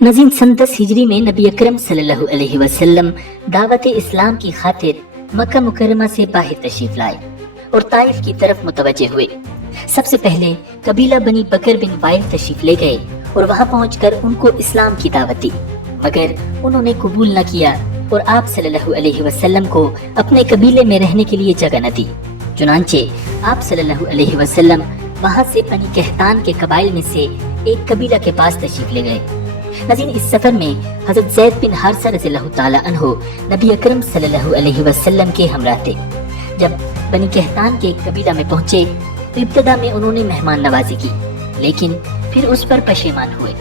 नजीन सन 10 हिजरी में नबी अकरम सल्लल्लाहु अलैहि वसल्लम दावत इस्लाम की खातिर मक्का मुकर्रमा से बाहर तशरीफ लाए और ताइफ की तरफ मुतवज्जे हुए। सबसे पहले कबीला बनी बकर बिन वाइल तशरीफ ले गए और वहां पहुंचकर उनको इस्लाम की दावत दी, मगर उन्होंने कबूल न किया और आप सल्लल्लाहु अलैहि वसल्लम को अपने कबीले में रहने के लिए जगह न दी। चुनांचे आप सल्लल्लाहु अलैहि वसल्लम वहां से बनी कहतान के कबाइल में से एक कबीला के पास तशरीफ ले गए। नजीन इस सफर में हजरत ज़ैद बिन हारिसा रज़ियल्लाहु ताला अन्हु नबी अकरम सल्लल्लाहु अलैहि वसल्लम के हमरा थे। जब बनी कहतान के एक कबीला में पहुंचे तो इब्तदा में उन्होंने मेहमान नवाजी की, लेकिन फिर उस पर पशेमान हुए।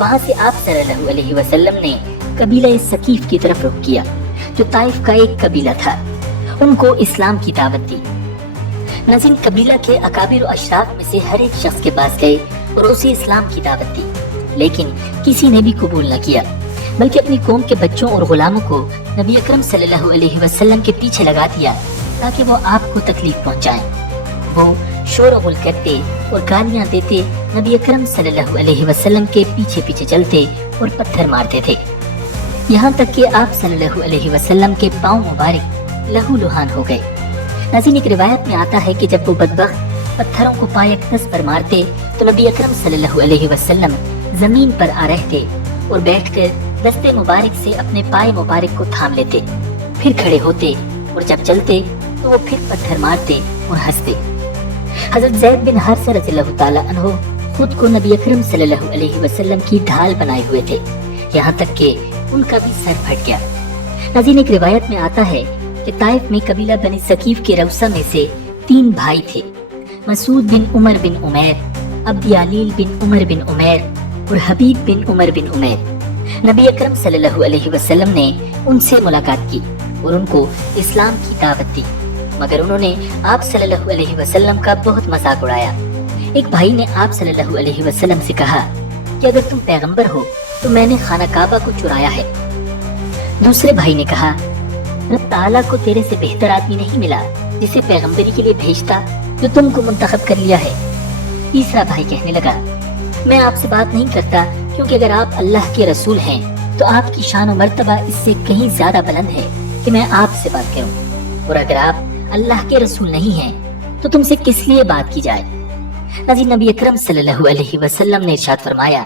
वहां से आप सल्लल्लाहु अलैहि वसल्लम ने कबीला सकीफ की तरफ रुख किया, जो ताइफ का एक कबीला था। उनको इस्लाम की दावत दी। नजीन कबीला के अकाबिर और अशराफ में से हर एक शख्स के पास गए और उसे इस्लाम की दावत दी, लेकिन किसी ने भी कबूल न किया, बल्कि अपनी कौम के बच्चों और गुलामों को नबी अकरम सल्लल्लाहु अलैहि वसल्लम के पीछे लगा दिया ताकि वो आपको तकलीफ पहुंचाएं। वो शोर गुल करते और गालियां देते नबी अकरम सल्लल्लाहु अलैहि वसल्लम के पीछे पीछे चलते और पत्थर मारते थे, यहाँ तक कि आप सल्लल्लाहु अलैहि वसल्लम के पांव मुबारक लहू लुहान हो गए। नज़ीर एक रिवायत में आता है कि जब वो बदबख्त पत्थरों को पाए कस पर मारते तो नबी अकरम सल्लल्लाहु अलैहि वसल्लम जमीन पर आ रहते और बैठकर दस्ते मुबारक से अपने पाए मुबारक को थाम लेते, फिर खड़े होते और जब चलते तो वो फिर पत्थर मारते और हंसते। हजरत ज़ैद बिन हारिसा रज़ियल्लाहु ताला अन्हु खुद को नबी अकरम सल्लल्लाहु अलैहि वसल्लम की ढाल बनाए हुए थे, यहाँ तक कि उनका भी सर फट गया। नज़ीर एक रिवायत में आता है कि ताइफ में कबीला बनी सकीफ के रौसा में से 3 भाई थे, मसूद बिन उमर बिन उमैर, अब्दियालील बिन उमर बिन उमैर और हबीब बिन उमर बिन उमैर। नबी अकरम सल्लल्लाहु अलैहि वसल्लम ने उनसे मुलाकात की और उनको इस्लाम की दावत दी, मगर उन्होंने आप सल्लल्लाहु अलैहि वसल्लम का बहुत मजाक उड़ाया। एक भाई ने आप सल्लल्लाहु अलैहि वसल्लम से कहा कि अगर तुम पैगंबर हो तो मैंने खाना काबा को चुराया है। दूसरे भाई ने कहा, रब ताला को तेरे से बेहतर आदमी नहीं मिला जिसे पैगंबरी के लिए भेजता, जो तुमको मुंतखब कर लिया है। तीसरा भाई कहने लगा, मैं आपसे बात नहीं करता क्योंकि अगर आप अल्लाह के रसूल हैं तो आपकी शान और मर्तबा इससे कहीं ज्यादा बुलंद है कि मैं आपसे बात करूं, और अगर आप अल्लाह के रसूल नहीं हैं तो तुमसे किस लिए बात की जाए। नज़ीर नबी अकरम सल्लल्लाहु अलैहि वसल्लम ने इरशाद फरमाया,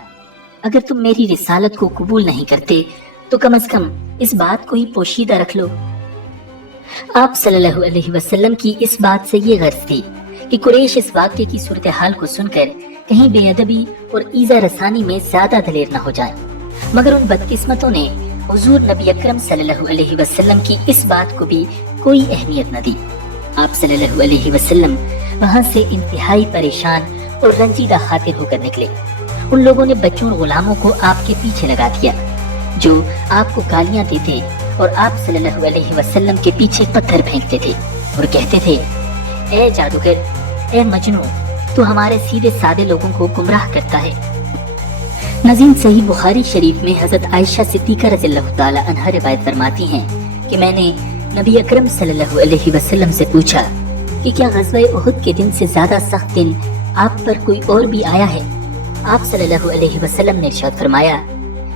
अगर तुम मेरी रिसालत को कबूल नहीं करते तो कम से कम इस बात को ही पोशीदा रख लो। आप सल्लल्लाहु अलैहि वसल्लम की इस बात से ये गर्ज थी कि कुरैश इस वाक़े की सूरत हाल को सुनकर कहीं बेअदबी और ईज़ा रसानी में ज्यादा दलेर न हो जाएं, मगर उन बदकिस्मतों ने हुजूर नबी अकरम सल्लल्लाहु अलैहि वसल्लम की इस बात को भी कोई अहमियत न दी। आप सल्लल्लाहु अलैहि वसल्लम वहां से इंतहाई परेशान और रंजीदा खातिर होकर निकले। उन लोगों ने बच्चों और गुलामों को आपके पीछे लगा दिया, जो आपको गालियां देते और आप सल्लल्लाहु अलैहि वसल्लम के पीछे पत्थर फेंकते थे और कहते थे, ए जादूगर, ए मजनू, तो हमारे सीधे सादे लोगों को गुमराह करता है। नज़ीर सही बुखारी शरीफ में हजरत आयशा सिद्दीक़ा रज़ियल्लाहु ताला अन्हा रिवायत फरमाती हैं कि मैंने नबी अकरम सल्लल्लाहु अलैहि वसल्लम से पूछा कि क्या ग़ज़वा उहुद के दिन से ज्यादा सख्त दिन आप पर कोई और भी आया है। आप सल्लल्लाहु अलैहि वसल्लम ने इरशाद फरमाया,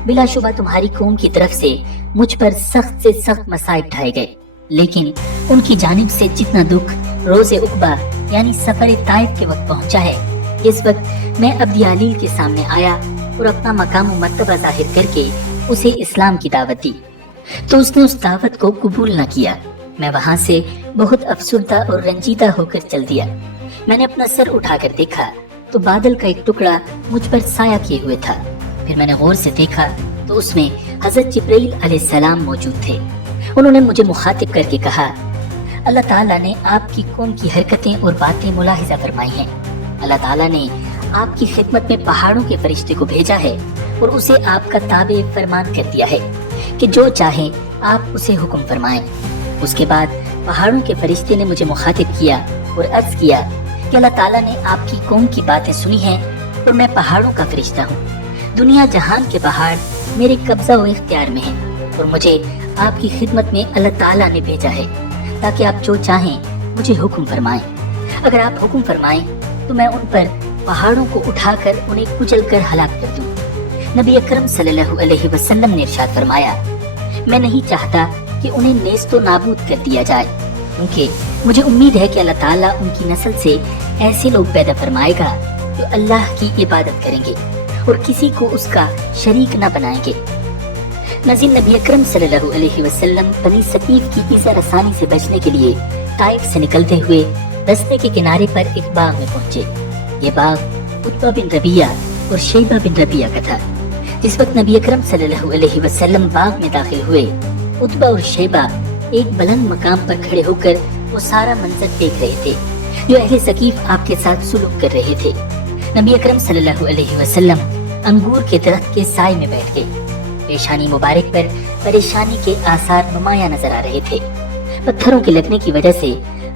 बिलाशुबा तुम्हारी कौम की तरफ से मुझ पर सख्त से सख्त मसाइब ढाए गए, लेकिन उनकी जानिब से जितना दुख रोज़े उक़बा यानी सफर ताइफ के वक्त पहुंचा है, इस वक्त मैं अब्दियालील के सामने आया और अपना मकाम और मर्तबा जाहिर करके उसे इस्लाम की दावत दी, तो उसने उस दावत को कबूल न किया। मैं वहां से बहुत अफसुर्दा और रंजीदा होकर चल दिया। मैंने अपना सर उठाकर देखा तो बादल का एक टुकड़ा मुझ पर साया किए हुए था। फिर मैंने गौर से देखा तो उसमें हजरत जिब्रील अलैहिस्सलाम मौजूद थे। उन्होंने मुझे मुखातिब करके कहा, अल्लाह ताला ने आपकी कौम की हरकतें और बातें मुलाहिजा फरमाई हैं। अल्लाह ताला ने आपकी खिदमत में पहाड़ों के फरिश्ते को भेजा है और उसे आपका ताबे फरमान कर दिया है कि जो चाहे आप उसे हुक्म फरमाएं। उसके बाद पहाड़ों के फरिश्ते ने मुझे मुखातिब किया और अर्ज किया कि अल्लाह ताला ने आपकी कौम की बातें सुनी हैं और मैं पहाड़ों का फरिश्ता हूँ। दुनिया जहान के पहाड़ मेरे कब्जा व इख्तियार में हैं और मुझे आपकी खिदमत में अल्लाह ताला ने भेजा है ताकि आप जो चाहें मुझे हुक्म फरमाएं। अगर आप हुक्म फरमाएं तो मैं उन पर पहाड़ों को उठाकर उन्हें कुचल कर हलाक कर दूं। नबी अकरम सल्लल्लाहु अलैहि वसल्लम ने इरशाद फरमाया, मैं नहीं चाहता कि उन्हें नेस्तो नाबूद कर दिया जाए, क्योंकि मुझे उम्मीद है कि अल्लाह ताला उनकी नस्ल से ऐसे लोग पैदा फरमाएगा जो अल्लाह की इबादत करेंगे और किसी को उसका शरीक न बनाएंगे। नाज़रीन, नबी अकरम सल्लल्लाहु अलैहि वसल्लम बनी सकीफ की ईज़ा रसानी से बचने के लिए ताइफ से निकलते हुए रास्ते के किनारे पर एक बाग में पहुंचे। ये बाग उतबा बिन रबिया और शैबा बिन रबिया का था। जिस वक्त नबी अकरम सल्लल्लाहु अलैहि वसल्लम बाग में दाखिल हुए, उतबा और शैबा एक बुलंद मकाम पर खड़े होकर वो सारा मंजर देख रहे थे जो अहले सकीफ आपके साथ सुलूक कर रहे थे। नबी अकरम सल्लल्लाहु अलैहि वसल्लम अंगूर के दरख्त के साए में बैठ गए। पेशानी मुबारक पर परेशानी के आसार नुमाया नजर आ रहे थे। पत्थरों के लगने की वजह से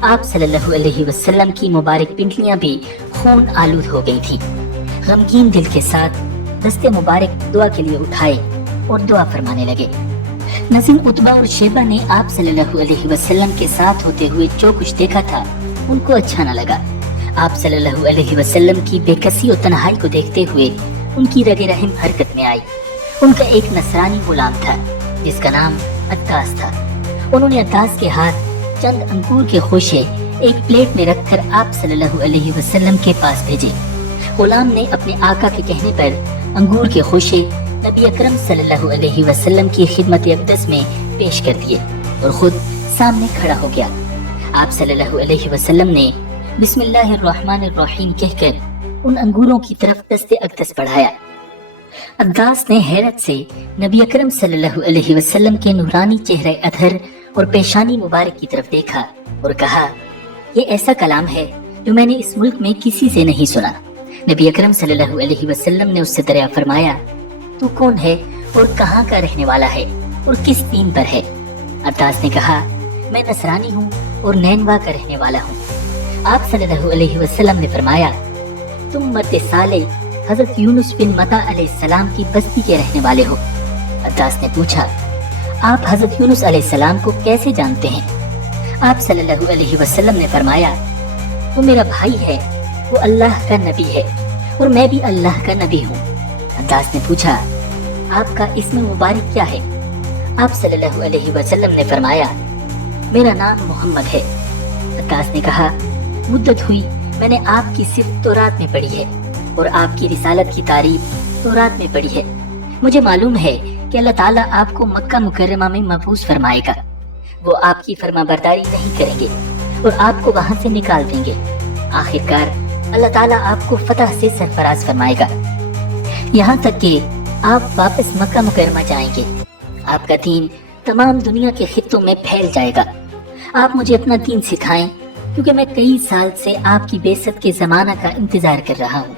आप सल्लल्लाहु अलैहि वसल्लम की मुबारक पिंडलियां भी खून आलूद हो गई थीं। गमगीन दिल के साथ दस्ते मुबारक दुआ के लिए उठाए और दुआ फरमाने लगे। नज़ीम, उतबा और शैबा ने आप सल्लल्लाहु अलैहि वसल्लम के साथ होते हुए जो कुछ देखा था उनको अच्छा न लगा। आप सल्लल्लाहु अलैहि वसल्लम की बेकसी और तन्हाई को देखते हुए उनकी रगे रहम हरकत में आई। उनका एक नसरानी गुलाम था जिसका नाम अत्तास था। उन्होंने अत्तास के हाथ चंद अंगूर के खोशे एक प्लेट में रखकर आप सल्लल्लाहु अलैहि वसल्लम के पास भेजे। गुलाम ने अपने आका के कहने पर अंगूर के खोशे नबी अकरम सल्लल्लाहु अलैहि वसल्लम की खिदमत अक़दस में पेश कर दिए और खुद सामने खड़ा हो गया। आप सल्लल्लाहु अलैहि वसल्लम ने बिस्मिल्लाहिर्रहमानिर्रहीम कहकर उन अंगूरों की तरफ दस्ते अक़दस बढ़ाया। अब्बास ने हैरत से नबी अकरम सल्लल्लाहु अलैहि वसल्लम के नूरानी चेहरे अधर और पेशानी मुबारक की तरफ देखा और कहा, ये ऐसा कलाम है जो मैंने इस मुल्क में किसी से नहीं सुना। नबी अकरम सल्लल्लाहु अलैहि वसल्लम ने उससे दरियाफ्त फरमाया, तू कौन है और कहाँ का रहने वाला है और किस दीन पर है? अब्बास ने कहा, मैं नसरानी हूँ और नैनवा का रहने वाला हूँ। आप सल्लल्लाहु अलैहि वसल्लम ने फरमाया, तुम मर्द साले हजरत यूनुस बिन मता अलैहिस्सलाम की बस्ती के रहने वाले हो। अब्बास ने पूछा, आप हजरत यूनुस अलैहिस्सलाम को कैसे जानते हैं? आप सल्लल्लाहु अलैहि वसल्लम ने फरमाया, वो मेरा भाई है, वो अल्लाह का नबी है और मैं भी अल्लाह का नबी हूँ। अब्बास ने पूछा, आपका इस्म मुबारक क्या है? आप सल्लल्लाहु अलैहि वसल्लम ने फरमाया, मेरा नाम मोहम्मद है। अब्बास ने कहा, मुद्दत हुई मैंने आपकी सिर्फ तौरात में पढ़ी है और आपकी रिसालत की तारीफ तौरात में पढ़ी है। मुझे मालूम है कि अल्लाह ताला आपको मक्का मुकर्रमा में महफूज फरमाएगा। वो आपकी फरमाबरदारी नहीं करेंगे और आपको वहाँ से निकाल देंगे। आखिरकार अल्लाह ताला आपको फतह से सरफराज फरमाएगा, यहाँ तक कि आप वापस मक्का मुकर्रमा जाएंगे। आपका दीन तमाम दुनिया के खित्तों में फैल जाएगा। आप मुझे अपना दीन सिखाएं, क्योंकि मैं कई साल से आपकी बेइज्जत के जमाना का इंतजार कर रहा हूँ।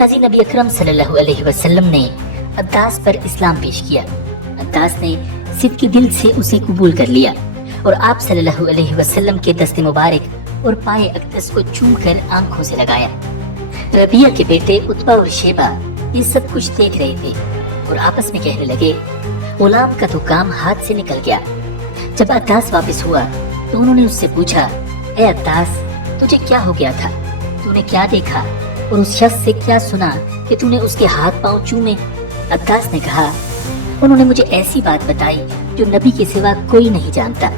नाज़रीन, नबी अकरम सल्लल्लाहु अलैहि वसल्लम ने अब्बास पर इस्लाम पेश किया। अब्बास ने सिद्क़ दिल से उसे कबूल कर लिया और आप सल्लल्लाहु अलैहि वसल्लम के दस्ते मुबारक और पाए अक़दस को चूम कर आंखों से लगाया। रबिया के बेटे उतबा और शैबा ये सब कुछ देख रहे थे और आपस में कहने लगे, गुलाम का तो काम हाथ से निकल गया। जब अब्बास वापस हुआ तो उन्होंने उससे पूछा, ए अब्बास, तुझे क्या हो गया था? तूने क्या देखा और उस शख्स से क्या सुना कि तूने उसके हाथ पांव चूमे? अब्बास ने कहा, उन्होंने मुझे ऐसी बात बताई जो नबी के सिवा कोई नहीं जानता।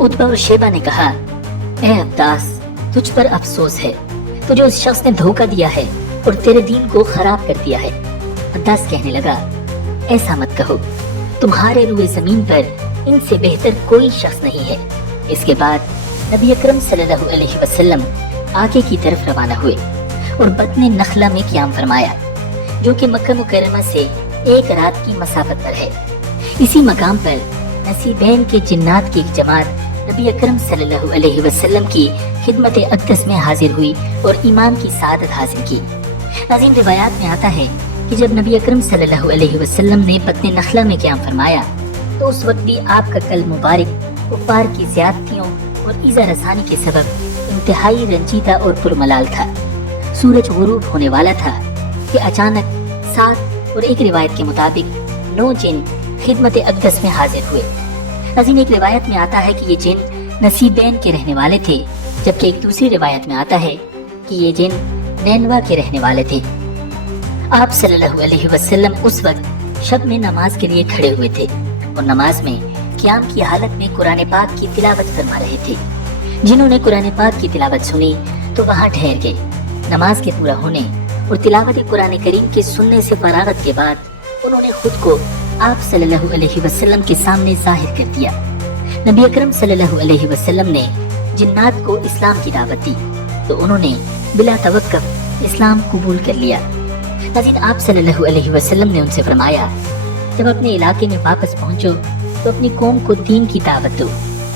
उतबा और शैबा ने कहा, ए अब्बास, तुझ पर अफसोस है, तुझे उस शख्स ने धोखा दिया है और तेरे दीन को खराब कर दिया है। अब्बास कहने लगा, ऐसा मत कहो, तुम्हारे रूए जमीन पर इनसे बेहतर कोई शख्स नहीं है। इसके बाद नबी अकरम सल्लल्लाहु अलैहि वसल्लम आगे की तरफ रवाना हुए और बतने नखला में क़याम फरमाया, जो कि मक्का मुकर्रमा से एक रात की मसाफत पर है। इसी मकाम पर नसीबैन के जिन्नात की एक जमात नबी अकरम सल्लल्लाहु अलैहि वसल्लम की खिदमत अक़दस में हाजिर हुई और ईमान की सादत हासिल की। नाज़रीन, रिवायात में आता है कि जब नबी अकरम सल्लल्लाहु अलैहि वसल्लम ने बतने नखला में क़याम फरमाया तो उस वक्त भी आपका कल मुबारक कुफ़ार की ज़्यादतियों और ईज़ा रसानी के सबब इंतहाई रंजीदा और पुरमलाल था। सूरज गुरूब होने वाला था कि अचानक 7 और एक रिवायत के मुताबिक 9 जिन खिदमत अक़दस में हाजिर हुए। नाज़रीन, एक रिवायत में आता है कि ये जिन नसीबैन के रहने वाले थे, जबकि एक दूसरी रिवायत में आता है कि ये जिन नैनवा के रहने वाले थे। آپ صلی اللہ علیہ وسلم اس وقت شب میں نماز کے لیے کھڑے ہوئے تھے اور نماز میں قیام کی حالت میں قرآن پاک کی تلاوت فرما رہے تھے۔ جنہوں نے قرآن پاک کی تلاوت سنی تو وہاں ٹھہر گئے۔ نماز کے پورا ہونے اور تلاوت قرآن کریم کے سننے سے فراغت کے بعد انہوں نے خود کو آپ صلی اللہ علیہ وسلم کے سامنے ظاہر کر دیا۔ نبی اکرم صلی اللہ علیہ وسلم نے جنات کو اسلام کی دعوت دی تو انہوں نے بلا توقف اسلام قبول کر لیا۔ ناظرین، آپ صلی اللہ علیہ وسلم نے ان سے فرمایا، جب اپنے علاقے میں واپس پہنچو تو اپنی قوم کو دین کی دعوت دو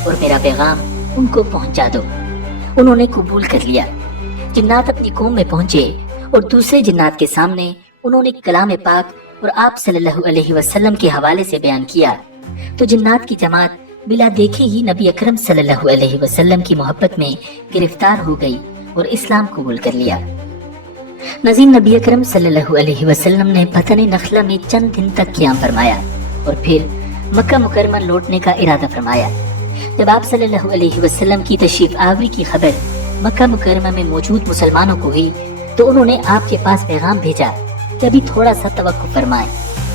اور میرا پیغام ان کو پہنچا دو۔ انہوں نے قبول کر لیا۔ جنات اپنی قوم میں پہنچے اور دوسرے جنات کے سامنے انہوں نے کلام پاک اور آپ صلی اللہ علیہ وسلم کے حوالے سے بیان کیا تو جنات کی جماعت بلا دیکھے ہی نبی اکرم صلی اللہ علیہ وسلم کی محبت میں گرفتار ہو گئی اور اسلام قبول کر لیا۔ ناظرین، نبی اکرم صلی اللہ علیہ وسلم نے بطن نخلہ میں چند دن تک قیام فرمایا اور پھر مکہ مکرمہ لوٹنے کا ارادہ فرمایا۔ جب آپ صلی اللہ علیہ وسلم کی تشریف آوری کی خبر مکہ مکرمہ میں موجود مسلمانوں کو ہوئی تو انہوں نے آپ کے پاس پیغام بھیجا کہ ابھی تھوڑا سا توقف فرمائیں،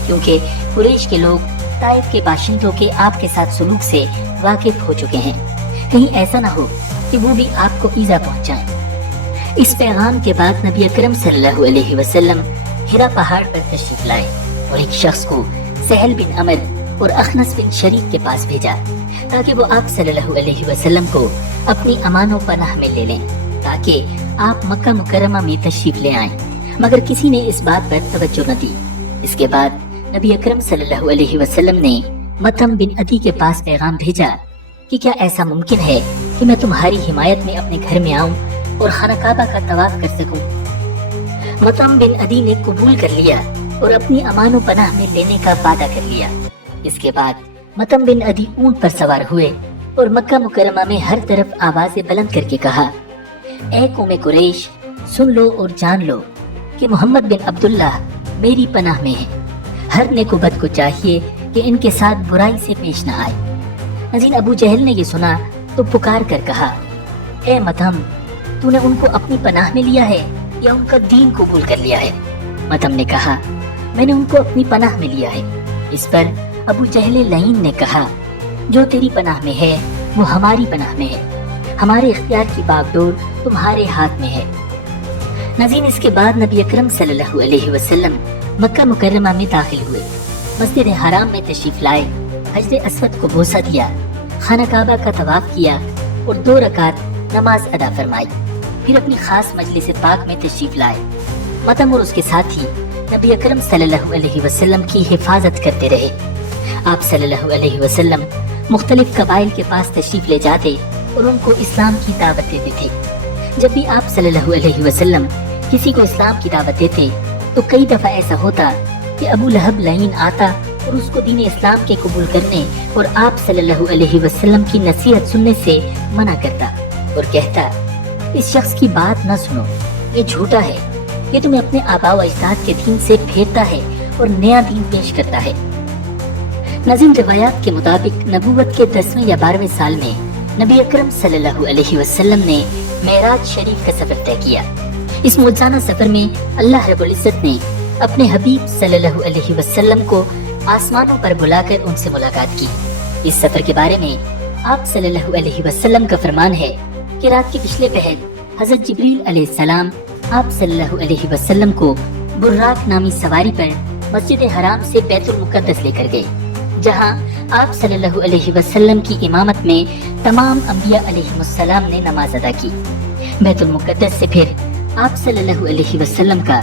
کیونکہ قریش کے لوگ طائف کے باشندوں کے آپ کے ساتھ سلوک سے واقف ہو چکے ہیں، کہیں ایسا نہ ہو کہ وہ بھی آپ کو ایذا پہنچائیں۔ اس پیغام کے بعد نبی اکرم صلی اللہ علیہ وسلم ہرا پہاڑ پر تشریف لائے اور ایک شخص کو سہل بن عمر اور اخنس بن شریک کے پاس بھیجا تاکہ وہ آپ صلی اللہ علیہ وسلم کو اپنی امان و پناہ میں لے لیں تاکہ آپ مکہ مکرمہ میں تشریف لے آئیں، مگر کسی نے اس بات پر توجہ نہ دی۔ اس کے بعد نبی اکرم صلی اللہ علیہ وسلم نے مطعم بن عدی کے پاس پیغام بھیجا کہ کیا ایسا ممکن ہے کہ میں تمہاری حمایت میں اپنے گھر میں آؤں اور خانہ کعبہ کا طواف کر سکوں؟ مطعم بن عدی نے قبول کر لیا اور اپنی امان و پناہ میں لینے کا وعدہ کر لیا۔ اس کے بعد مطعم بن عدی اونٹ پر سوار ہوئے اور مکہ مکرمہ میں ہر طرف آوازیں بلند کر کے کہا، اے قوم قریش، سن لو اور جان لو کہ محمد بن عبداللہ میری پناہ میں ہے۔ ہر نیک و بد کو چاہیے کہ ان کے ساتھ برائی سے پیش نہ آئے۔ ناظرین، ابو جہل نے یہ سنا تو پکار کر کہا، اے مطعم، تو نے ان کو اپنی پناہ میں لیا ہے یا ان کا دین قبول کر لیا ہے؟ مطعم نے کہا، میں نے ان کو اپنی پناہ میں لیا ہے۔ اس پر ابو جہل لعین نے کہا، جو تیری پناہ میں ہے وہ ہماری پناہ میں ہے، ہمارے اختیار کی باغ ڈور تمہارے ہاتھ میں ہے۔ ناظرین، اس کے بعد نبی اکرم صلی اللہ علیہ وسلم مکہ مکرمہ میں داخل ہوئے، مسجد حرام میں تشریف لائے، حجر اسود کو بوسہ دیا، خانہ کعبہ کا طواف کیا اور 2 رکعت نماز ادا فرمائی، پھر اپنی خاص مجلس پاک میں تشریف لائے۔ مطعم اور اس کے ساتھی نبی اکرم صلی اللہ علیہ وسلم کی حفاظت کرتے رہے۔ آپ صلی اللہ علیہ وسلم مختلف قبائل کے پاس تشریف لے جاتے اور ان کو اسلام کی دعوت دیتے تھے۔ جب بھی آپ صلی اللہ علیہ وسلم کسی کو اسلام کی دعوت دیتے تو کئی دفعہ ایسا ہوتا کہ ابو لہب لعین آتا اور اس کو دین اسلام کے قبول کرنے اور آپ صلی اللہ علیہ وسلم کی نصیحت سننے سے منع کرتا اور کہتا، اس شخص کی بات نہ سنو، یہ جھوٹا ہے، یہ تمہیں اپنے آباء و اجداد کے دین سے پھیرتا ہے اور نیا دین پیش کرتا ہے۔ ناظرین، روایات کے مطابق نبوت کے 10ویں یا 12ویں سال میں نبی اکرم صلی اللہ علیہ وسلم نے معراج شریف کا سفر طے کیا۔ اس معجزانہ سفر میں اللہ رب العزت نے اپنے حبیب صلی اللہ علیہ وسلم کو آسمانوں پر بلا کر ان سے ملاقات کی۔ اس سفر کے بارے میں آپ صلی اللہ علیہ وسلم کا فرمان ہے کہ رات کے پچھلے پہر حضرت جبریل علیہ السلام آپ صلی اللہ علیہ وسلم کو براق نامی سواری پر مسجد حرام سے بیت المقدس لے کر گئے، جہاں آپ صلی اللہ علیہ وسلم کی امامت میں تمام انبیاء علیہ السلام نے نماز ادا کی۔ بیت المقدس سے پھر آپ صلی اللہ علیہ وسلم کا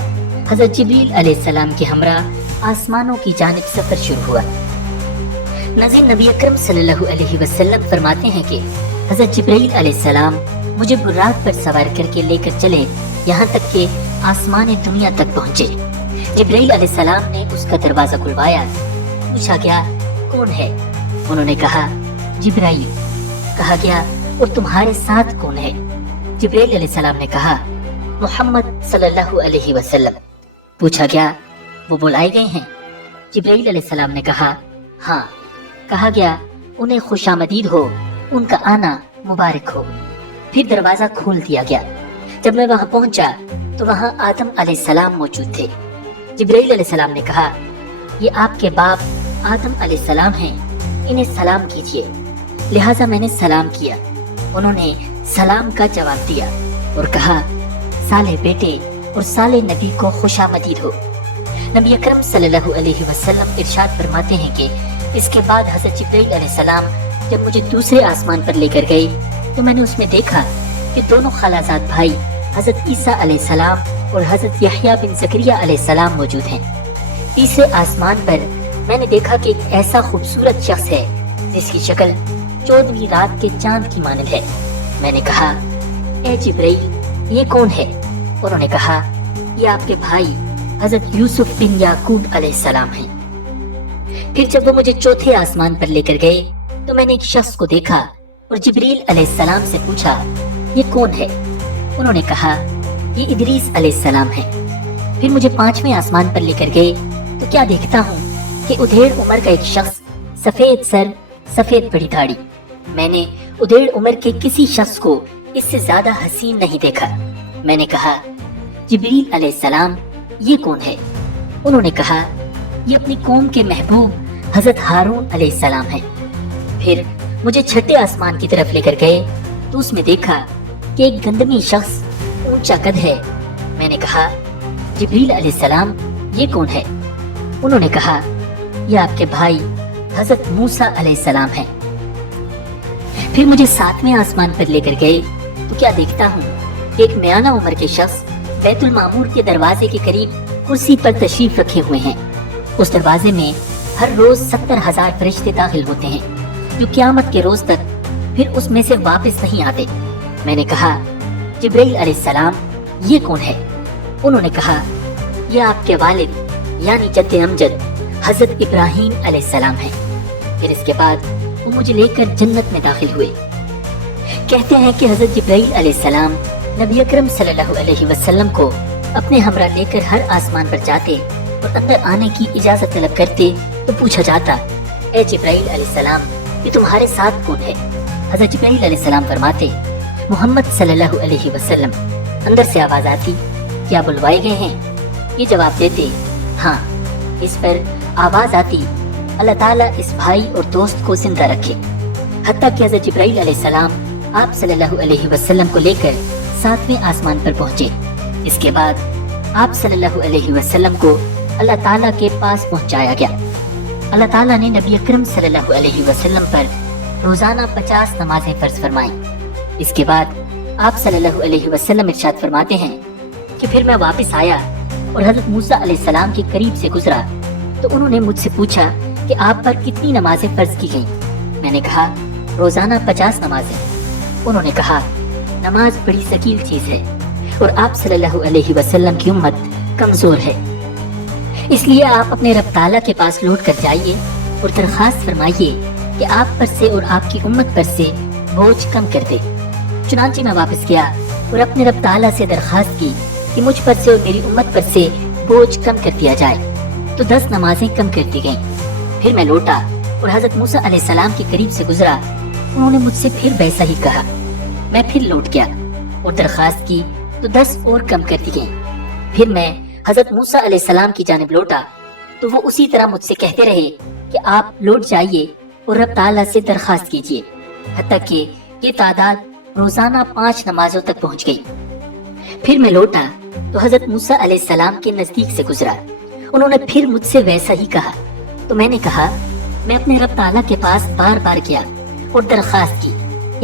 حضرت جبریل علیہ السلام کے ہمراہ آسمانوں کی جانب سفر شروع ہوا۔ ناظرین، نبی اکرم صلی اللہ علیہ وسلم فرماتے ہیں کہ حضرت جبریل علیہ السلام مجھے براق پر سوار کر کے لے کر چلے یہاں تک کہ آسمان دنیا تک پہنچے۔ جبریل علیہ السلام نے اس کا دروازہ کھلوایا، پوچھا گیا کون ہے؟ انہوں نے کہا جبرائیل۔ کہا گیا اور تمہارے ساتھ کون ہے؟ جبریل علیہ السلام نے کہا محمد صلی اللہ علیہ وسلم۔ پوچھا گیا وہ بلائے گئے ہیں؟ جبریل علیہ السلام نے کہا ہاں۔ کہا گیا انہیں خوش آمدید ہو، ان کا آنا مبارک ہو۔ پھر دروازہ کھول دیا گیا۔ جب میں وہاں پہنچا تو وہاں آدم علیہ السلام موجود تھے۔ जिब्राइल अलैहिस्सलाम ने कहा, ये आपके बाप आदम अलैहिस्सलाम हैं, इन्हें सलाम कीजिए। लिहाजा मैंने सलाम किया। उन्होंने सलाम का जवाब दिया और कहा, साले बेटे और साले नबी को खुशामदीद हो। नबी अकरम सल्लल्लाहु अलैहि वसल्लम इरशाद फरमाते हैं कि इसके बाद हज़रत जिब्राइल अलैहिस्सलाम जब मुझे दूसरे आसमान पर लेकर गए तो मैंने उसमें देखा कि दोनों खालाजाद भाई हज़रत ईसा अलैहिस्सलाम और हज़रत यहया बिन ज़करिया अलैहिस्सलाम मौजूद हैं। तीसरे आसमान पर मैंने देखा कि एक ऐसा खूबसूरत शख्स है जिसकी शक्ल 14वीं रात के चांद की मानिंद है। मैंने कहा, ए जिब्राइल, ये कौन है? उन्होंने कहा, ये आपके भाई हज़रत यूसुफ बिन याकूब अलैहिस्सलाम हैं। फिर जब वो मुझे चौथे आसमान पर लेकर गए तो मैंने एक शख्स को देखा और जिब्रील अलैहिस्सलाम से पूछा, ये कौन है? उन्होंने कहा, ये इदरीस अलैहिस्सलाम है। फिर मुझे 5वें आसमान पर लेकर गए तो क्या देखता हूँ कि उधेड़ उम्र का एक शख्स, सफेद सर, सफेद बड़ी दाढ़ी। मैंने उधेड़ उम्र के किसी शख्स को इससे ज्यादा हसीन नहीं देखा। मैंने कहा, जिब्रील अलैहिस्सलाम, ये कौन है? उन्होंने कहा, ये अपनी कौम के महबूब हजरत हारून अलैहिस्सलाम है। फिर मुझे छठे आसमान की तरफ लेकर गए तो उसमें देखा कि एक गंदमी शख्स ऊंचा कद है। मैंने कहा, जिब्रील अलैहिस्सलाम, ये कौन है? उन्होंने कहा, यह आपके भाई हजरत मूसा अलैहिस्सलाम है। फिर मुझे 7वें आसमान पर लेकर गए तो क्या देखता हूँ, एक म्याना उम्र के शख्स बैतुल मामूर के दरवाजे के करीब कुर्सी पर तशरीफ रखे हुए हैं। उस दरवाजे में हर रोज 70,000 फरिश्ते दाखिल होते हैं जो क़यामत के रोज तक फिर उसमें से वापस नहीं आते। मैंने कहा, जिब्राइल अलैहिस्सलाम, ये कौन है? उन्होंने कहा, यह आपके वालिद यानी जद्द अमजद हजरत इब्राहीम अलैहिस्सलाम है। फिर इसके बाद वो मुझे लेकर जन्नत में दाखिल हुए। कहते हैं कि हजरत जिब्राइल अलैहिस्सलाम नबी अकरम सल्लल्लाहु अलैहि वसल्लम को अपने हमरा लेकर हर आसमान पर जाते और अंदर आने की इजाजत तलब करते तो पूछा जाता, ए जिब्राइल अलैहिस्सलाम, ये तुम्हारे साथ कौन है? हजरत जिब्राइल अलैहिस्सलाम फरमाते, मोहम्मद सल्लल्लाहु अलैहि वसल्लम। अंदर से आवाज आती, क्या बुलवाए गए हैं? ये जवाब देते, हाँ। इस पर आवाज आती, अल्लाह ताला इस भाई और दोस्त को जिंदा रखे। हत्ता कि हजरत जिब्राइल अलैहिस्सलाम आप सल्लल्लाहु अलैहि वसल्लम को लेकर 7वें आसमान पर पहुंचे। इसके बाद आप सल्लल्लाहु अलैहि वसल्लम को अल्लाह ताला के पास पहुंचाया गया। अल्लाह ताला ने नबी अकरम सल्लल्लाहु अलैहि वसल्लम पर रोजाना 50 नमाजें फर्ज फरमाई। इसके बाद आप सल्लल्लाहु अलैहि वसल्लम इरशाद फरमाते हैं कि फिर मैं वापस आया और हजरत मूसा अलैहिस्सलाम के करीब से गुजरा तो उन्होंने मुझसे पूछा कि आप पर कितनी नमाजें फर्ज की गईं? मैंने कहा, रोजाना 50 नमाजें। उन्होंने कहा, नमाज बड़ी सकील चीज है और आप सल्लल्लाहु अलैहि वसल्लम की उम्मत कमजोर है, इसलिए आप अपने रब ताला के पास लौट कर जाइए और दरखास्त फरमाइए कि आप पर से और आपकी उम्मत पर से बोझ कम कर दे। चुनांचे मैं वापस गया और अपने रब ताला से दरखास्त की कि मुझ पर से और मेरी उम्मत पर से बोझ कम कर दिया जाए, तो 10 नमाजें कम कर दी गईं। फिर मैं लौटा और हजरत मूसा अलैहिस्सलाम के करीब से गुजरा। उन्होंने मुझसे फिर वैसा ही कहा। मैं फिर लौट गया और दरखास्त की तो 10 और कम कर दी गईं। फिर मैं हजरत मूसा अलैहिस्सलाम की जानिब लौटा तो वो उसी तरह मुझसे कहते रहे कि आप लौट जाइए और रब ताला से दरखास्त कीजिए, हत्ता कि ये तादाद रोजाना 5 नमाजों तक पहुंच गई। फिर मैं लौटा तो हजरत मूसा अलैहिस्सलाम के नजदीक से गुजरा। उन्होंने फिर मुझसे वैसा ही कहा तो मैंने कहा, मैं अपने रब ताला के पास बार बार गया और दरखास्त की,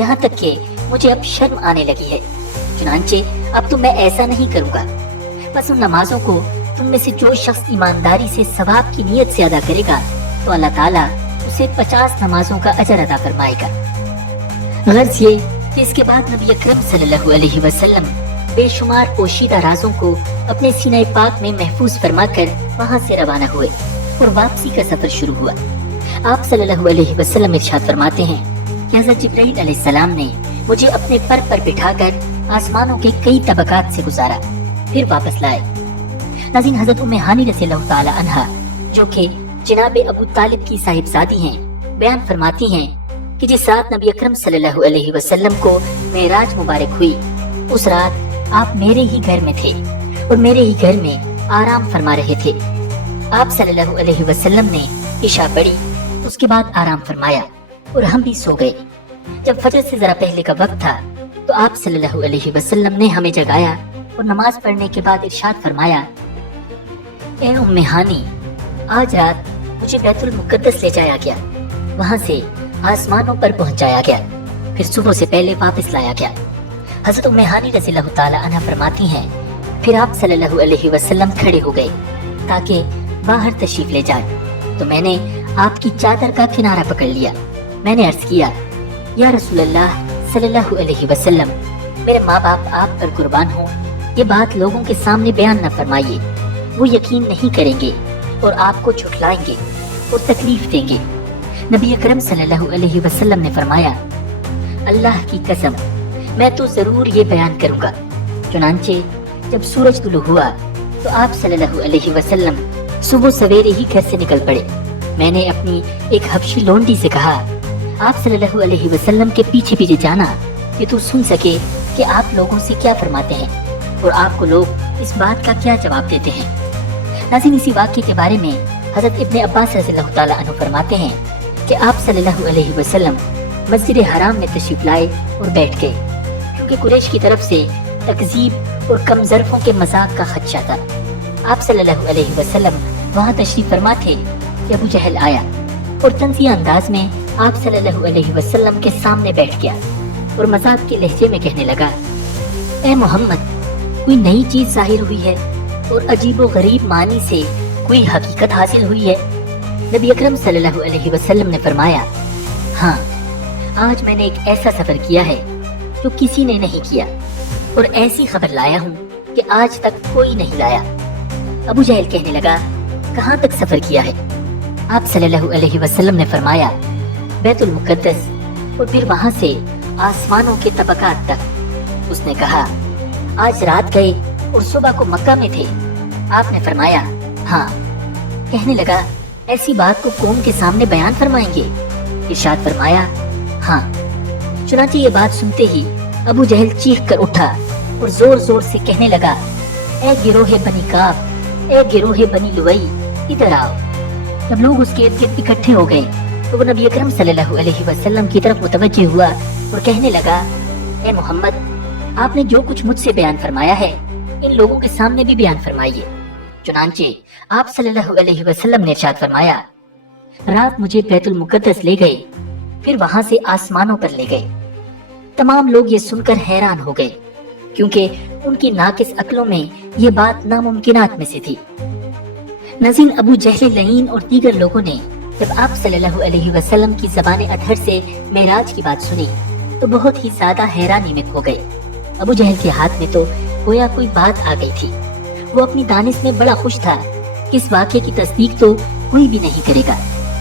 यहाँ तक कि मुझे अब शर्म आने लगी है। चुनांचे अब तो मैं ऐसा नहीं करूँगा। बस उन नमाजों को तुम में से जो शख्स ईमानदारी से सवाब की नीयत से अदा करेगा तो अल्लाह ताला उसे 50 नमाजों का अजर अदा फरमाएगा। गर्ज ये कि इसके बाद नबी अकरम सल्लल्लाहु अलैहि वसल्लम बेशुमार पोशीदा राजों को अपने सीने पाक में महफूज फरमाकर वहाँ से रवाना हुए और वापसी का सफर शुरू हुआ। आप सल्लल्लाहु अलैहि वसल्लम इरशाद फरमाते हैं कि हज़रत जिब्राइल अलैहिस्सलाम ने मुझे अपने पर बिठाकर आसमानों के कई तबकात से गुजारा, फिर वापस लाए। नाज़रीन, हज़रत उम्मे हानी रज़ियल्लाहु ताला अन्हा जो कि जनाब अबू तालिब की साहिबजादी हैं, बयान फरमाती हैं कि जिस रात नबी अकरम सल्लल्लाहु अलैहि वसल्लम को मेराज मुबारक हुई, उस रात आप मेरे ही घर में थे और मेरे ही घर में आराम फरमा रहे थे। आप सल्लल्लाहु अलैहि वसल्लम ने इशा पढ़ी, उसके बाद आराम फरमाया और हम भी सो गए। जब फजर से जरा पहले का वक्त था तो आप सल्लल्लाहु अलैहि वसल्लम ने हमें जगाया और नमाज पढ़ने के बाद इरशाद फरमाया, ए उम्मे हानी, आज रात मुझे बैतुल मुकद्दस ले जाया गया, वहां से आसमानों पर पहुंचाया गया, फिर सुबह से पहले वापस लाया गया। हजरत उम्मे हानी रज़ियल्लाहु ताला अन्हा फरमाती हैं, फिर आप सल्लल्लाहु अलैहि वसल्लम खड़े हो गए ताकि बाहर तशरीफ ले जाए, तो मैंने आपकी चादर का किनारा पकड़ लिया। मैंने अर्ज किया, या रसूल अल्लाह सल्लल्लाहु अलैहि वसल्लम, मेरे माँ बाप आप पर कुर्बान हो, ये बात लोगों के सामने बयान न फरमाइए, वो यकीन नहीं करेंगे और आपको झुठलाएंगे और तकलीफ देंगे। नबी अकरम सल्लल्लाहु अलैहि वसल्लम ने फरमाया, अल्लाह की कसम, मैं तो जरूर ये बयान करूंगा। चुनांचे जब सूरज तुलू हुआ तो आप सल्लल्लाहु अलैहि वसल्लम सुबह सवेरे ही घर से निकल पड़े। मैंने अपनी एक हबशी लोंडी से कहा, आप सल्लल्लाहु अलैहि वसल्लम के पीछे पीछे जाना कि तू सुन सके कि आप लोगों से क्या फरमाते हैं और आपको लोग इस बात का क्या जवाब देते हैं। नाज़रीन, इसी वाक़े के बारे में हज़रत इब्ने अब्बास रज़ियल्लाहु ताला अन्हु फरमाते हैं कि आप सल्लल्लाहु अलैहि वसल्लम मस्जिद हराम में तशरीफ लाए और बैठ गए, क्योंकि कुरैश की तरफ से तकज़ीब और कम ज़र्फ़ों के मजाक का खदशा था। आप सल्लल्लाहु अलैहि वसल्लम वहाँ तशरीफ फरमा थे कि अबू जहल आया और तंज़िया अंदाज में आप सल्लल्लाहु अलैहि वसल्लम के सामने बैठ गया और मजाक के लहजे में कहने लगा, ए मोहम्मद, कोई नई चीज जाहिर हुई है और अजीबो गरीब मानी से कोई हकीकत हासिल हुई है। नबी अकरम सल्लल्लाहु अलैहि वसल्लम ने फरमाया, हाँ, आज मैंने एक ऐसा सफर किया है जो किसी ने नहीं किया और ऐसी खबर लाया हूँ कि आज तक कोई नहीं लाया। अबू जहल कहने लगा, कहाँ तक सफर किया है? आप सल्लल्लाहु अलैहि वसल्लम ने फरमाया, बैतुल मुकद्दस और फिर वहाँ से आसमानों के तबकात तक। उसने कहा, आज रात गए और सुबह को मक्का में थे। आपने फरमाया, हाँ। कहने लगा, ऐसी बात को कौम के सामने बयान फरमाएंगे? इरशाद फरमाया, हाँ। चुनांचे ये बात सुनते ही अबू जहल चीख कर उठा और जोर जोर से कहने लगा, ए गिरोहे बनी काब, ए गिरोहे बनी लुवई, इधर आओ। जब लोग उसके इर्द गिर्द इकट्ठे हो गए तो वो नबी अकरम सल्लल्लाहु अलैहि वसल्लम की तरफ मुतवज्जे हुआ और कहने लगा, ए मोहम्मद, आपने जो कुछ मुझसे बयान फरमाया है इन लोगों के सामने भी बयान फरमाइए। चुनांचे आप सल्लल्लाहु अलैहि वसल्लम ने इरशाद फरमाया, रात मुझे बैतुल मुकद्दस ले गए, फिर वहां से आसमानों पर ले गए। तमाम लोग ये सुनकर हैरान हो गए, क्योंकि उनकी नाकिस अक्लों में ये बात नामुमकिनात में से थी। नज़ीन, अबू जहल लईन और दीगर लोगों ने जब आप सल्लल्लाहु अलैहि वसल्लम की ज़बान अतहर से मेराज की बात सुनी तो बहुत ही ज्यादा हैरानी में खो गए। अबू जहल के हाथ में तो गोया कोई बात आ गई थी। वो अपनी दानिश में बड़ा खुश था कि इस वाक़े की तस्दीक तो कोई भी नहीं करेगा,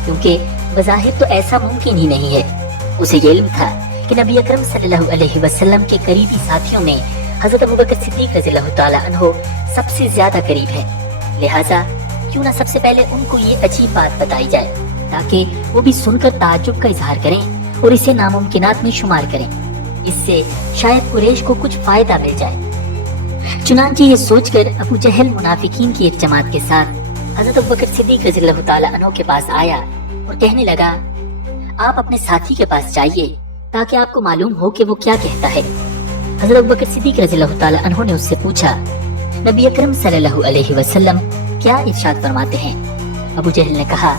क्योंकि बज़ाहिर तो ऐसा मुमकिन ही नहीं है। उसे ये इल्म था कि नबी अकरम सल्लल्लाहु अलैहि वसल्लम के करीबी साथियों में हज़रत अबू बकर सिद्दीक रज़ियल्लाहु ताला अन्हु सबसे ज्यादा करीब है, लिहाजा क्यों ना सबसे पहले उनको ये अजीब बात बताई जाए ताकि वो भी सुनकर ताज्जुब का इजहार करें और इसे नामुमकिनात में शुमार करें। इससे शायद कुरैश को कुछ फायदा मिल जाए। चुनांचे ये सोचकर अबू जहल मुनाफिकीन की एक जमात के साथ हज़रत अबू बकर सिद्दीक रज़ियल्लाहु ताला अन्हु के पास आया और कहने लगा, आप अपने साथी के पास जाइए ताकि आपको मालूम हो कि वो क्या कहता है। हज़रत अबू बकर सिद्दीक रज़ियल्लाहु ताला अन्हु ने उससे पूछा, नबी अकरम सल्लल्लाहु अलैहि वसल्लम क्या इरशाद फरमाते हैं? अबू जहल ने कहा,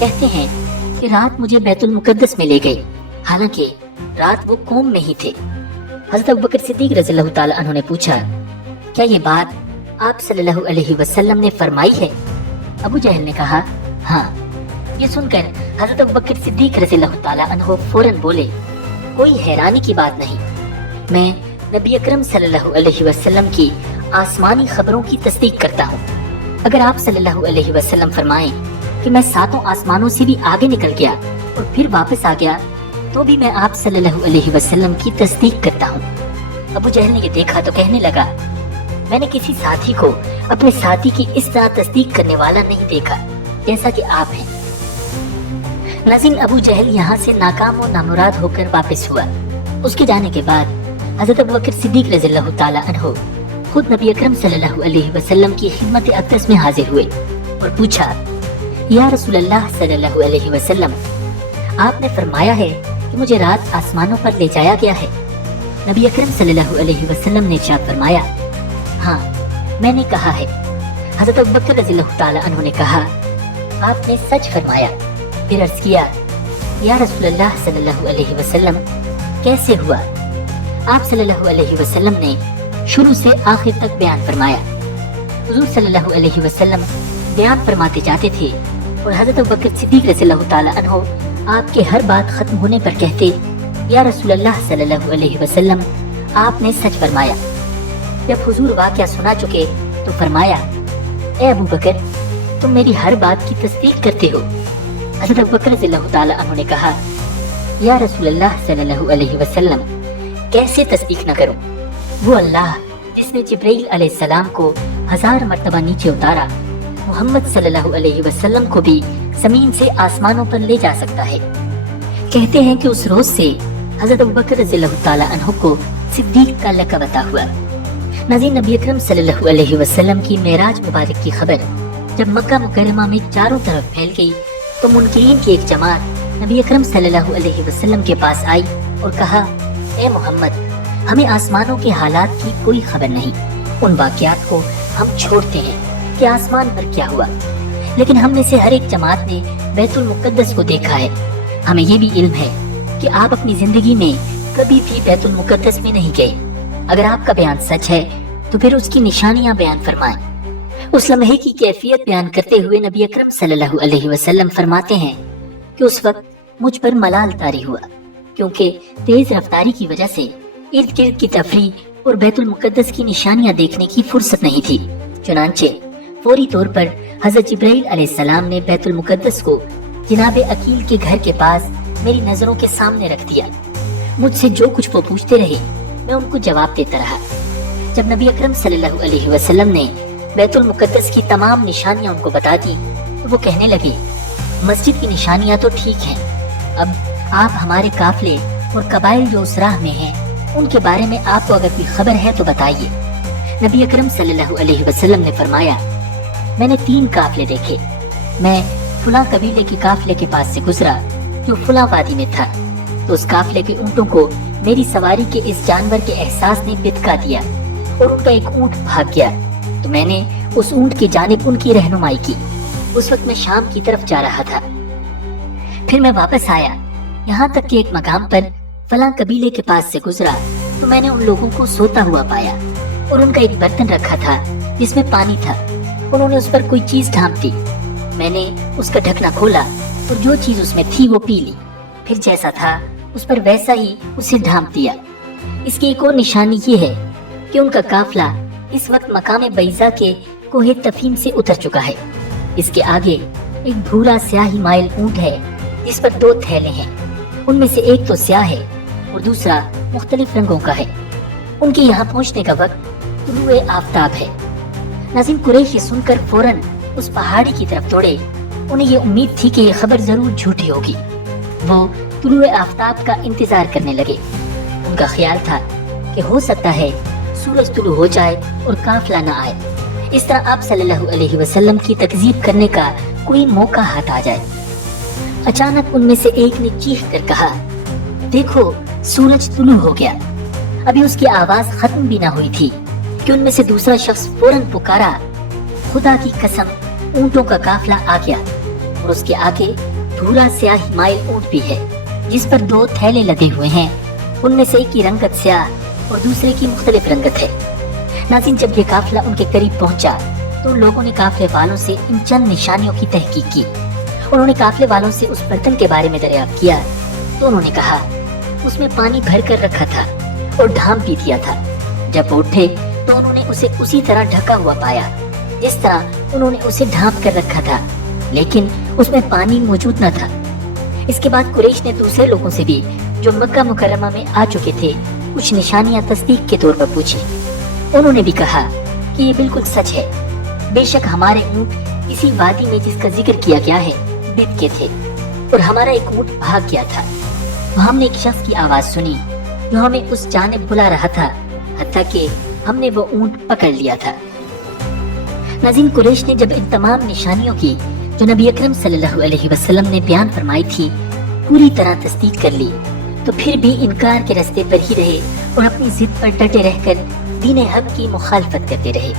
कहते हैं कि रात मुझे बैतुल मुकद्दस में ले गए, हालांकि रात वो कौम में ही थे। हज़रत अबू बकर सिद्दीक रज़ियल्लाहु ताला अन्हु ने पूछा, क्या ये बात आप सल्लल्लाहु अलैहि वसल्लम ने फरमाई है? अबू जहल ने कहा, हाँ। ये सुनकर हज़रत अबू बकर सिद्दीक रज़ियल्लाहु ताला अन्हु फौरन बोले, कोई हैरानी की बात नहीं, मैं नबी अकरम सल्लल्लाहु अलैहि वसल्लम की आसमानी खबरों की तस्दीक करता हूँ। अगर आप सल्लल्लाहु अलैहि वसल्लम फरमाएं कि मैं सातों आसमानों से भी आगे निकल गया और फिर वापस आ गया, तो भी मैं आप सल्लल्लाहु अलैहि वसल्लम की तस्दीक करता हूँ। अबू जहल ने ये देखा तो कहने लगा, मैंने किसी साथी को अपने साथी की इस तरह तस्दीक करने वाला नहीं देखा जैसा कि आप हैं। नाज़रीन, अबू जहल यहाँ से नाकाम और नामुराद होकर वापस हुआ। उसके जाने के बाद हज़रत अबू बकर सिद्दीक रज़ियल्लाहु ताला अन्हु खुद नबी अकरम सल्लल्लाहु अलैहि वसल्लम की खिदमत अक़दस में हाजिर हुए और पूछा, या रसूल अल्लाह सल्लल्लाहु अलैहि वसल्लम, आपने फरमाया है कि मुझे रात आसमानों पर ले जाया गया है। नबी अकरम सल्लल्लाहु अलैहि वसल्लम ने इरशाद फरमाया, हाँ मैंने कहा है। हज़रत अबू बकर रज़ियल्लाहु ताला अन्हु ने कहा, आपने सच फरमाया। फिर अर्ज़ किया, या रसूल अल्लाह सल्लल्लाहु अलैहि वसल्लम, कैसे हुआ? आप सल्लल्लाहु अलैहि वसल्लम ने शुरू से आखिर तक बयान फरमाया। हुज़ूर सल्लल्लाहु अलैहि वसल्लम बयान फरमाते जाते थे और हज़रत अबू बकर सिद्दीक़ रज़ियल्लाहु ताला अन्हु आपके हर बात खत्म होने पर कहते, या रसूल अल्लाह सल्लल्लाहु अलैहि वसल्लम, आपने सच फरमाया। जब हुजूर वाक़या सुना चुके तो फरमाया, ए अबू बकर, तुम मेरी हर बात की तस्दीक करते हो। हज़रत अबू बकर रज़ियल्लाहु ताला अन्हु ने कहा, या रसूल अल्लाह सल्लल्लाहु अलैहि वसल्लम, कैसे तस्दीक न करूं? वो अल्लाह जिसने जिब्रील अलैहिस्सलाम को 1000 मर्तबा नीचे उतारा, मोहम्मद सल्लल्लाहु अलैहि वसल्लम को भी ज़मीन से आसमानों पर ले जा सकता है। कहते हैं कि उस रोज से हज़रत अबू बकर रज़ियल्लाहु ताला अन्हु को सिद्दीक का लक़ब अता हुआ। नाज़रीन, नबी अकरम सल्लल्लाहु अलैहि वसल्लम की मेराज मुबारक की खबर जब मक्का मुकर्रमा में चारों तरफ फैल गई तो मुनकिरीन की एक जमात नबी अकरम सल्लल्लाहु अलैहि वसल्लम के पास आई और कहा, ए मोहम्मद, हमें आसमानों के हालात की कोई खबर नहीं। उन वाक़यात को हम छोड़ते हैं कि आसमान पर क्या हुआ, लेकिन हम में से हर एक जमात ने बैतुल मुक़द्दस को देखा है। हमें ये भी इल्म है कि आप अपनी जिंदगी में कभी भी बैतुल मुक़द्दस में नहीं गए। अगर आपका बयान सच है तो फिर उसकी निशानियां बयान फरमाएं। उस लम्हे की कैफियत बयान करते हुए नबी अकरम सल्लल्लाहु अलैहि वसल्लम फरमाते हैं कि उस वक्त मुझ पर मलाल तारी हुआ, क्योंकि तेज रफ्तारी की वजह से इर्द गिर्द की तफरी और बैतुल मुक़द्दस की निशानियां देखने की फुर्सत नहीं थी। चुनांचे फौरी तौर पर हज़रत जिब्रील अलैहिस्सलाम ने बैतुल मुक़द्दस को जनाब अकील के घर के पास मेरी नजरों के सामने रख दिया। मुझसे जो कुछ वो पूछते रहे मैं उनको जवाब देता रहा। जब नबी अकरम सल्लल्लाहु अलैहि वसल्लम ने बैतुल मुक़द्दस की तमाम निशानियां उनको बता दी तो वो कहने लगे, मस्जिद की निशानियां तो ठीक हैं, अब आप हमारे काफिले और कबाइल जो उस राह में हैं उनके बारे में आपको अगर कोई खबर है तो बताइए। नबी अकरम सल्लल्लाहु अलैहि वसल्लम ने फरमाया, मैंने 3 काफिले देखे। मैं फुला कबीले के काफिले के पास से गुजरा जो फुला वादी में था, तो उस काफिले के ऊँटों को मेरी सवारी के इस जानवर के एहसास ने बिदका दिया और उनका एक ऊँट भाग गया, तो मैंने उस ऊँट की जानिब उनकी रहनुमाई की। उस वक्त मैं शाम की तरफ जा रहा था। फिर मैं वापस आया, यहाँ तक कि एक मकाम पर फला कबीले के पास से गुजरा तो मैंने उन लोगों को सोता हुआ पाया और उनका एक बर्तन रखा था जिसमें पानी था। उन्होंने उस पर कोई चीज ढांप दी। मैंने उसका ढकना खोला और जो चीज उसमें थी वो पी ली। फिर जैसा था उस पर वैसा ही उसे ढांप दिया। इसकी एक और निशानी ये है कि उनका काफिला इस वक्त मकाम बैज़ा के कोहे तफीम से उतर चुका है। इसके आगे एक भूरा स्याही माइल ऊंट है जिस पर 2 थैले हैं। उनमें से एक तो स्याह है और दूसरा मुख्तलिफ रंगों का है। उनके यहाँ पहुँचने का वक्त तुलुए आफताब है। नाज़रीन, कुरैश ये सुनकर फौरन उस पहाड़ी की तरफ दौड़े। उन्हें ये उम्मीद थी कि ये खबर जरूर झूठी होगी। वो तुलुए आफताब का इंतजार करने लगे। उनका ख्याल था कि हो सकता है सूरज तुलु हो जाए और काफिला न आए। इस तरह आप सल्लल्लाहु अलैहि वसल्लम की तकजीब करने का कोई मौका हाथ आ जाए। अचानक उनमें से एक ने चीख कर कहा, देखो सूरज तुलु हो गया। अभी उसकी आवाज खत्म भी ना हुई थी कि उनमें से दूसरा शख्स फौरन पुकारा, खुदा की कसम, ऊंटों का काफिला आ गया और उसके आगे भूरा स्याही माइल ऊंट भी है जिस पर 2 थैले लदे हुए हैं। उनमें से एक की रंगत स्याह और दूसरे की मुख्तलिफ रंगत है। नाज़रीन, जब ये काफिला उनके करीब पहुंचा तो उन लोगों ने काफिले वालों से इन चंद निशानियों की तहकीक की। उन्होंने काफिले वालों से उस बर्तन के बारे में दरियाफ्त किया तो उन्होंने कहा उसमें पानी भर कर रखा था और ढांप भी दिया था। जब वो उठे तो उन्होंने उसे उसी तरह ढका हुआ पाया जिस तरह उन्होंने उसे ढांप कर रखा था, लेकिन उसमें पानी मौजूद न था। इसके बाद कुरैश ने दूसरे लोगों से भी जो मक्का मुकर्रमा में आ चुके थे कुछ निशानियां तस्दीक के तौर पर पूछी। उन्होंने भी कहा कि ये बिल्कुल सच है। बेशक हमारे ऊंट इसी वादी में जिसका जिक्र किया गया है बित के थे और हमारा एक ऊंट भाग गया था। तो हमने एक शख्स की आवाज सुनी जो हमें उस जानिब बुला रहा था, हत्ता कि ہم نے وہ اونٹ پکڑ لیا تھا۔ ناظرین، قریش نے جب ان تمام نشانیوں کی جو نبی اکرم صلی اللہ علیہ وسلم نے بیان فرمائی تھی پوری طرح تصدیق کر لی تو پھر بھی انکار کے راستے پر ہی رہے اور اپنی ضد پر ڈٹے رہ کر دین حق کی مخالفت کرتے رہے۔